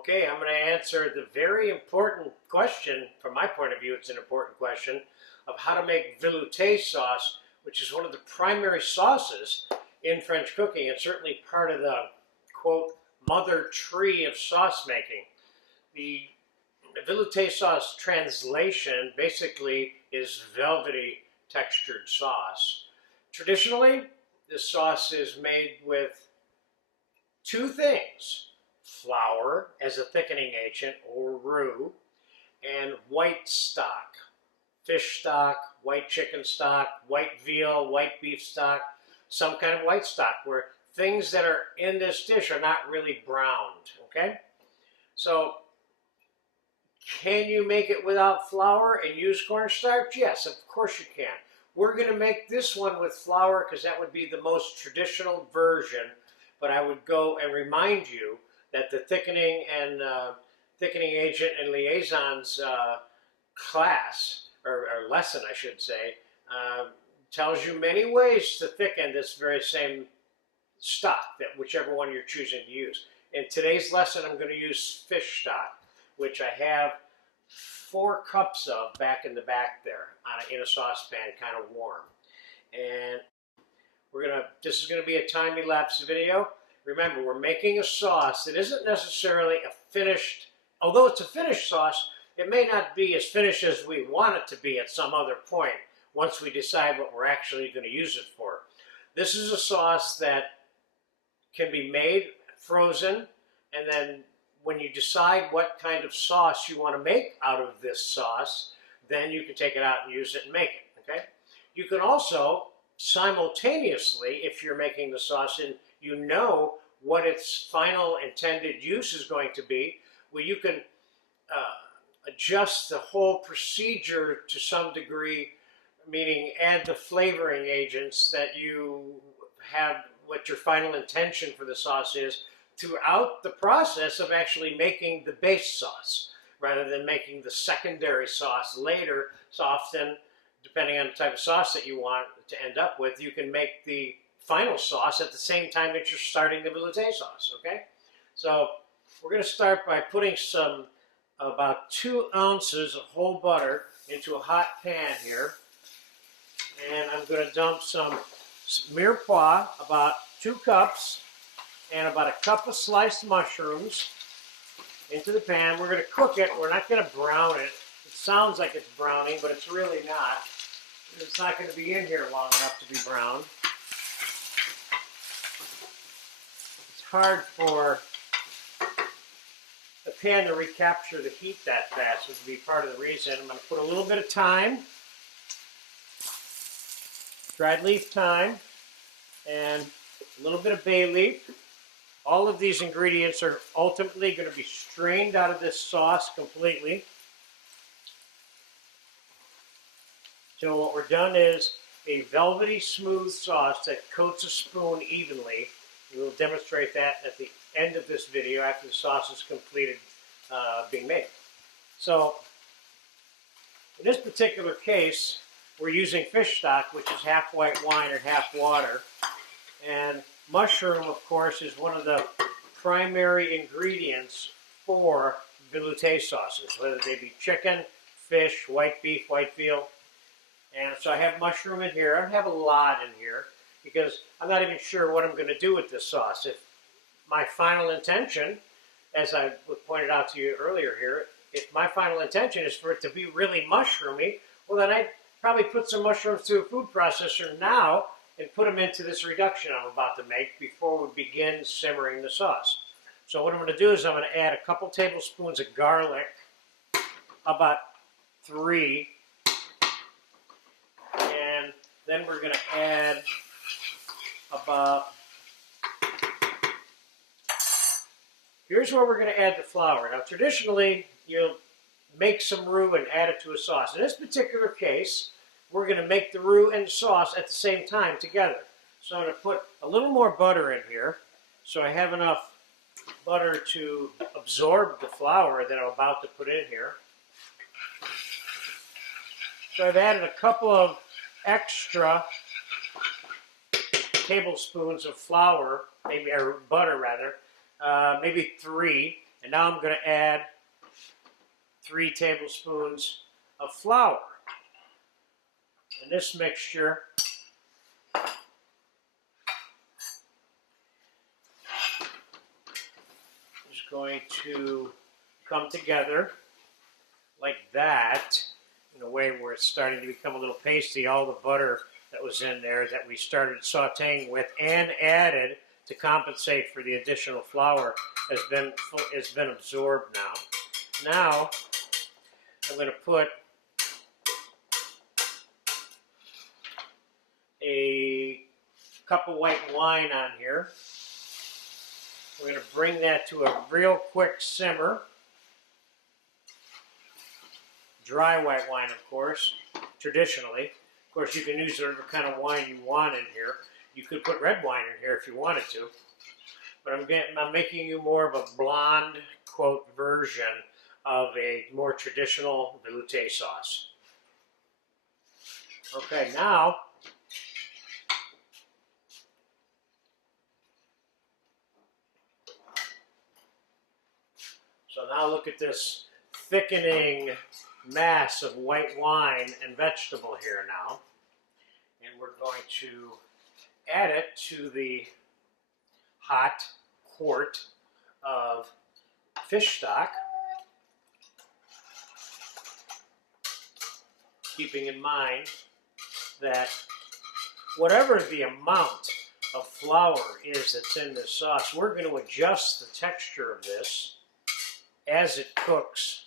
Okay, I'm going to answer the very important question, from my point of view it's an important question, of how to make velouté sauce, which is one of the primary sauces in French cooking and certainly part of the, quote, mother tree of sauce making. The velouté sauce translation basically is velvety textured sauce. Traditionally, this sauce is made with two things: flour as a thickening agent, or roux, and white stock. Fish stock, white chicken stock, white veal, white beef stock, some kind of white stock, where things that are in this dish are not really browned, okay? So, can you make it without flour and use cornstarch? Yes, of course you can. We're going to make this one with flour because that would be the most traditional version, but I would go and remind you that the thickening and thickening agent and liaisons class, or lesson I should say, tells you many ways to thicken this very same stock, that whichever one you're choosing to use. In today's lesson I'm going to use fish stock, which I have 4 cups of back in the back there in a saucepan, kind of warm. And this is going to be a time-elapse video. Remember, we're making a sauce that isn't necessarily a finished, although it's a finished sauce, it may not be as finished as we want it to be at some other point once we decide what we're actually going to use it for. This is a sauce that can be made frozen, and then when you decide what kind of sauce you want to make out of this sauce, then you can take it out and use it and make it, okay? You can also simultaneously, if you're making the sauce and you know what its final intended use is going to be, well, you can adjust the whole procedure to some degree, meaning add the flavoring agents that you have, what your final intention for the sauce is, throughout the process of actually making the base sauce, rather than making the secondary sauce later. So often, depending on the type of sauce that you want to end up with, you can make the final sauce at the same time that you're starting the velouté sauce, okay? So we're going to start by putting about 2 ounces of whole butter into a hot pan here. And I'm going to dump some mirepoix, about 2 cups, and about a cup of sliced mushrooms into the pan. We're going to cook it. We're not going to brown it. It sounds like it's browning, but it's really not. It's not going to be in here long enough to be browned. It's hard for the pan to recapture the heat that fast, which would be part of the reason. I'm going to put a little bit of thyme, dried leaf thyme, and a little bit of bay leaf. All of these ingredients are ultimately going to be strained out of this sauce completely. So what we're done is a velvety smooth sauce that coats a spoon evenly. We'll demonstrate that at the end of this video after the sauce is completed being made. So in this particular case, we're using fish stock, which is half white wine and half water. And mushroom, of course, is one of the primary ingredients for velouté sauces, whether they be chicken, fish, white beef, white veal. And so I have mushroom in here. I don't have a lot in here because I'm not even sure what I'm going to do with this sauce. If my final intention, as I pointed out to you earlier here, if my final intention is for it to be really mushroomy, well, then I'd probably put some mushrooms through a food processor now and put them into this reduction I'm about to make before we begin simmering the sauce. So what I'm going to do is I'm going to add a couple tablespoons of garlic, about 3, and then we're going to add about, here's where we're going to add the flour. Now traditionally you'll make some roux and add it to a sauce. In this particular case, we're going to make the roux and sauce at the same time together. So I'm going to put a little more butter in here so I have enough butter to absorb the flour that I'm about to put in here. So I've added a couple of extra tablespoons of flour, maybe, or butter rather, maybe 3, And now I'm going to add 3 tablespoons of flour. And this mixture is going to come together like that in a way where it's starting to become a little pasty. All the butter that was in there that we started sauteing with and added to compensate for the additional flour has been absorbed now. Now I'm going to put a cup of white wine on here. We're going to bring that to a real quick simmer. Dry white wine, of course, traditionally. Of course, you can use whatever kind of wine you want in here. You could put red wine in here if you wanted to. But I'm making you more of a blonde, quote, version of a more traditional velouté sauce. Okay, now look at this thickening mass of white wine and vegetable here now. And we're going to add it to the hot quart of fish stock, keeping in mind that whatever the amount of flour is that's in this sauce, we're going to adjust the texture of this as it cooks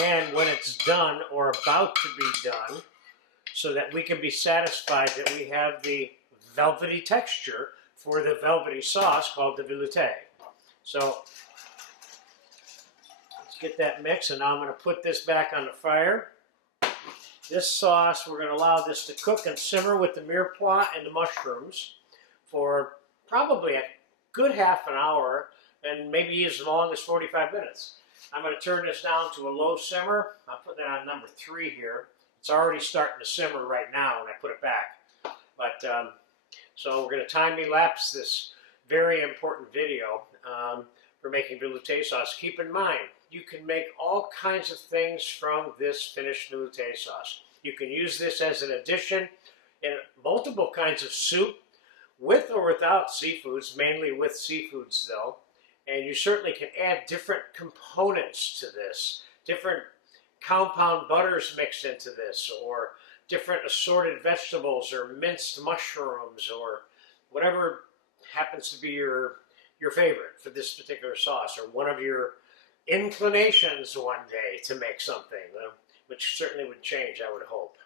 and when it's done or about to be done, so that we can be satisfied that we have the velvety texture for the velvety sauce called the velouté. So let's get that mix, and now I'm going to put this back on the fire. This sauce, we're going to allow this to cook and simmer with the mirepoix and the mushrooms for probably a good half an hour, and maybe as long as 45 minutes. I'm going to turn this down to a low simmer. I'll put that on number 3 here. It's already starting to simmer right now when I put it back. But so we're going to time-elapse this very important video for making velouté sauce. Keep in mind, you can make all kinds of things from this finished velouté sauce. You can use this as an addition in multiple kinds of soup, with or without seafoods, mainly with seafoods though. And you certainly can add different components to this, different compound butters mixed into this, or different assorted vegetables, or minced mushrooms, or whatever happens to be your favorite for this particular sauce, or one of your inclinations one day to make something, which certainly would change, I would hope.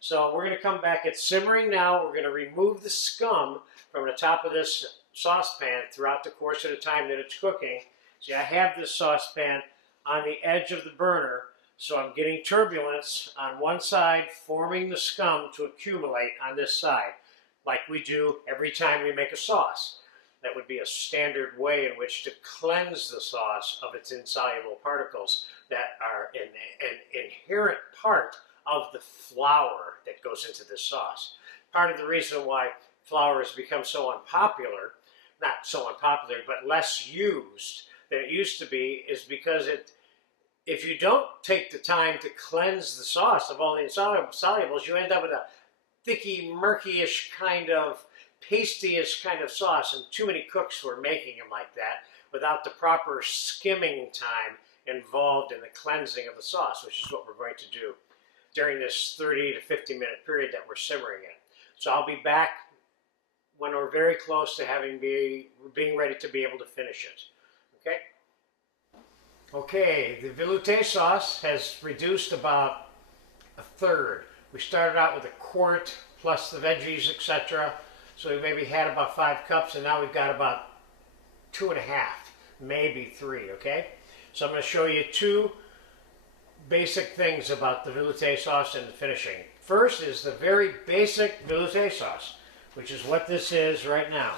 So we're going to come back. It's simmering now. We're going to remove the scum from the top of this saucepan throughout the course of the time that it's cooking. See, I have this saucepan on the edge of the burner, so I'm getting turbulence on one side, forming the scum to accumulate on this side, like we do every time we make a sauce. That would be a standard way in which to cleanse the sauce of its insoluble particles that are an inherent part of the flour that goes into this sauce. Part of the reason why flour has become so unpopular, not so unpopular, but less used than it used to be, is because if you don't take the time to cleanse the sauce of all the insolubles, you end up with a thicky, murky-ish kind of, pasty-ish kind of sauce, and too many cooks were making them like that without the proper skimming time involved in the cleansing of the sauce, which is what we're going to do during this 30 to 50 minute period that we're simmering in. So I'll be back when we're very close to being ready to be able to finish it. Okay? Okay, the velouté sauce has reduced about a third. We started out with a quart plus the veggies, etc. So we maybe had about 5 cups, and now we've got about 2.5, maybe 3, okay? So I'm going to show you 2 basic things about the velouté sauce and the finishing. First is the very basic velouté sauce, which is what this is right now.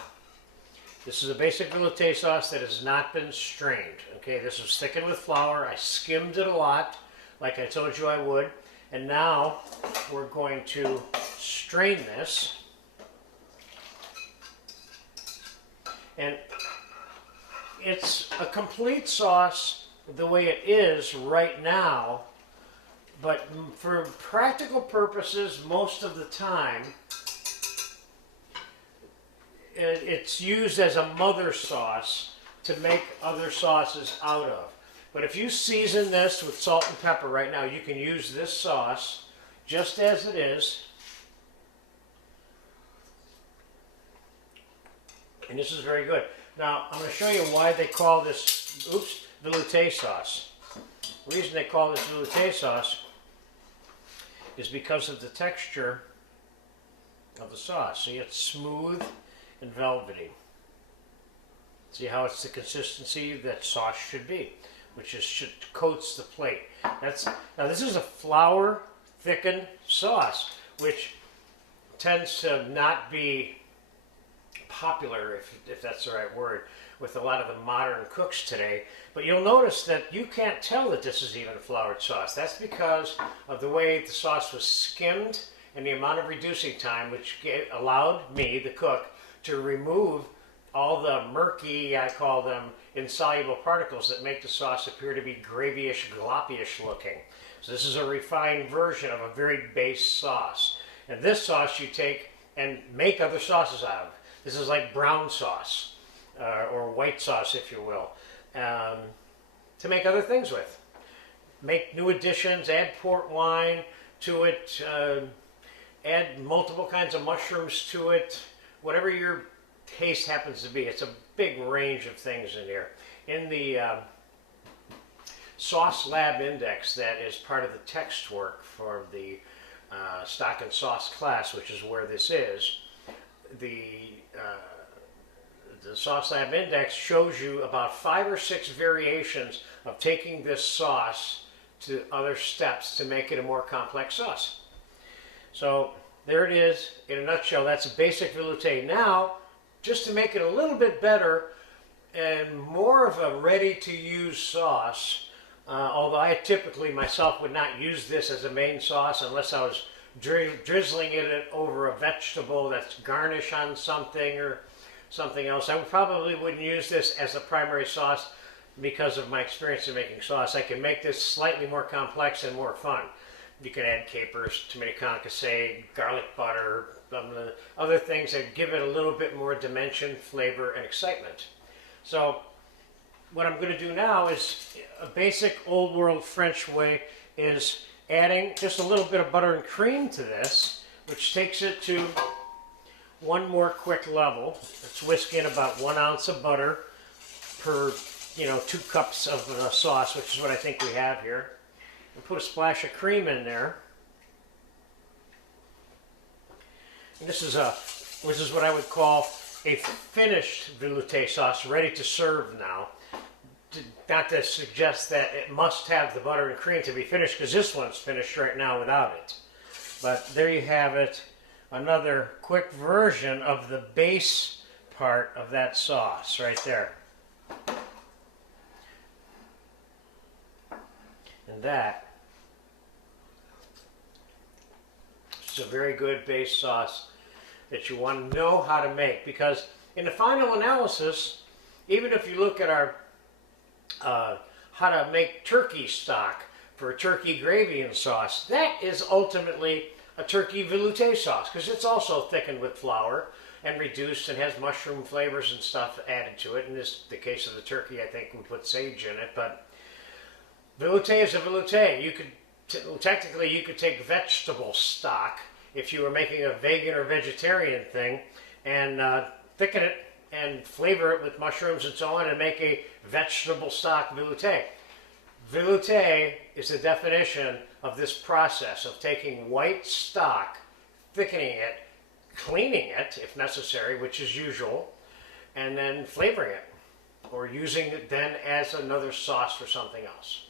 This is a basic velouté sauce that has not been strained. Okay, this was thickened with flour. I skimmed it a lot, like I told you I would. And now we're going to strain this. And it's a complete sauce the way it is right now, but for practical purposes, most of the time, it's used as a mother sauce to make other sauces out of. But if you season this with salt and pepper right now, you can use this sauce just as it is. And this is very good. Now, I'm going to show you why they call this, velouté sauce. The reason they call this velouté sauce is because of the texture of the sauce. See, it's smooth and velvety. See how it's the consistency that sauce should be, which is coats the plate. Now this is a flour thickened sauce, which tends to not be popular, if that's the right word, with a lot of the modern cooks today. But you'll notice that you can't tell that this is even a floured sauce. That's because of the way the sauce was skimmed and the amount of reducing time, which allowed me, the cook, to remove all the murky, I call them, insoluble particles that make the sauce appear to be gravyish, gloppyish looking. So this is a refined version of a very base sauce. And this sauce you take and make other sauces out of. This is like brown sauce, or white sauce, if you will, to make other things with. Make new additions, add port wine to it, add multiple kinds of mushrooms to it, whatever your taste happens to be. It's a big range of things in here. In the Sauce Lab Index that is part of the text work for the stock and sauce class, which is where this is, the Sauce Lab Index shows you about 5 or 6 variations of taking this sauce to other steps to make it a more complex sauce. So there it is in a nutshell. That's a basic velouté. Now, just to make it a little bit better and more of a ready-to-use sauce, although I typically myself would not use this as a main sauce unless I was drizzling it over a vegetable that's garnish on something or something else. I probably wouldn't use this as a primary sauce because of my experience in making sauce. I can make this slightly more complex and more fun. You can add capers, tomato concasse, garlic butter, other things that give it a little bit more dimension, flavor, and excitement. So what I'm going to do now is a basic old world French way is adding just a little bit of butter and cream to this, which takes it to one more quick level. Let's whisk in about 1 ounce of butter per, 2 cups of sauce, which is what I think we have here. And put a splash of cream in there. And this is what I would call a finished velouté sauce, ready to serve now. Not to suggest that it must have the butter and cream to be finished, because this one's finished right now without it. But there you have it, another quick version of the base part of that sauce right there. And that is a very good base sauce that you want to know how to make, because in the final analysis, even if you look at our how to make turkey stock for a turkey gravy and sauce, that is ultimately a turkey velouté sauce, because it's also thickened with flour and reduced and has mushroom flavors and stuff added to it. In the case of the turkey, I think we put sage in it, but velouté is a velouté. You could technically you could take vegetable stock if you were making a vegan or vegetarian thing and thicken it and flavor it with mushrooms and so on and make a vegetable stock velouté. Velouté is the definition of this process of taking white stock, thickening it, cleaning it if necessary, which is usual, and then flavoring it or using it then as another sauce for something else.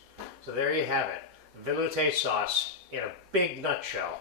So there you have it, velouté sauce in a big nutshell.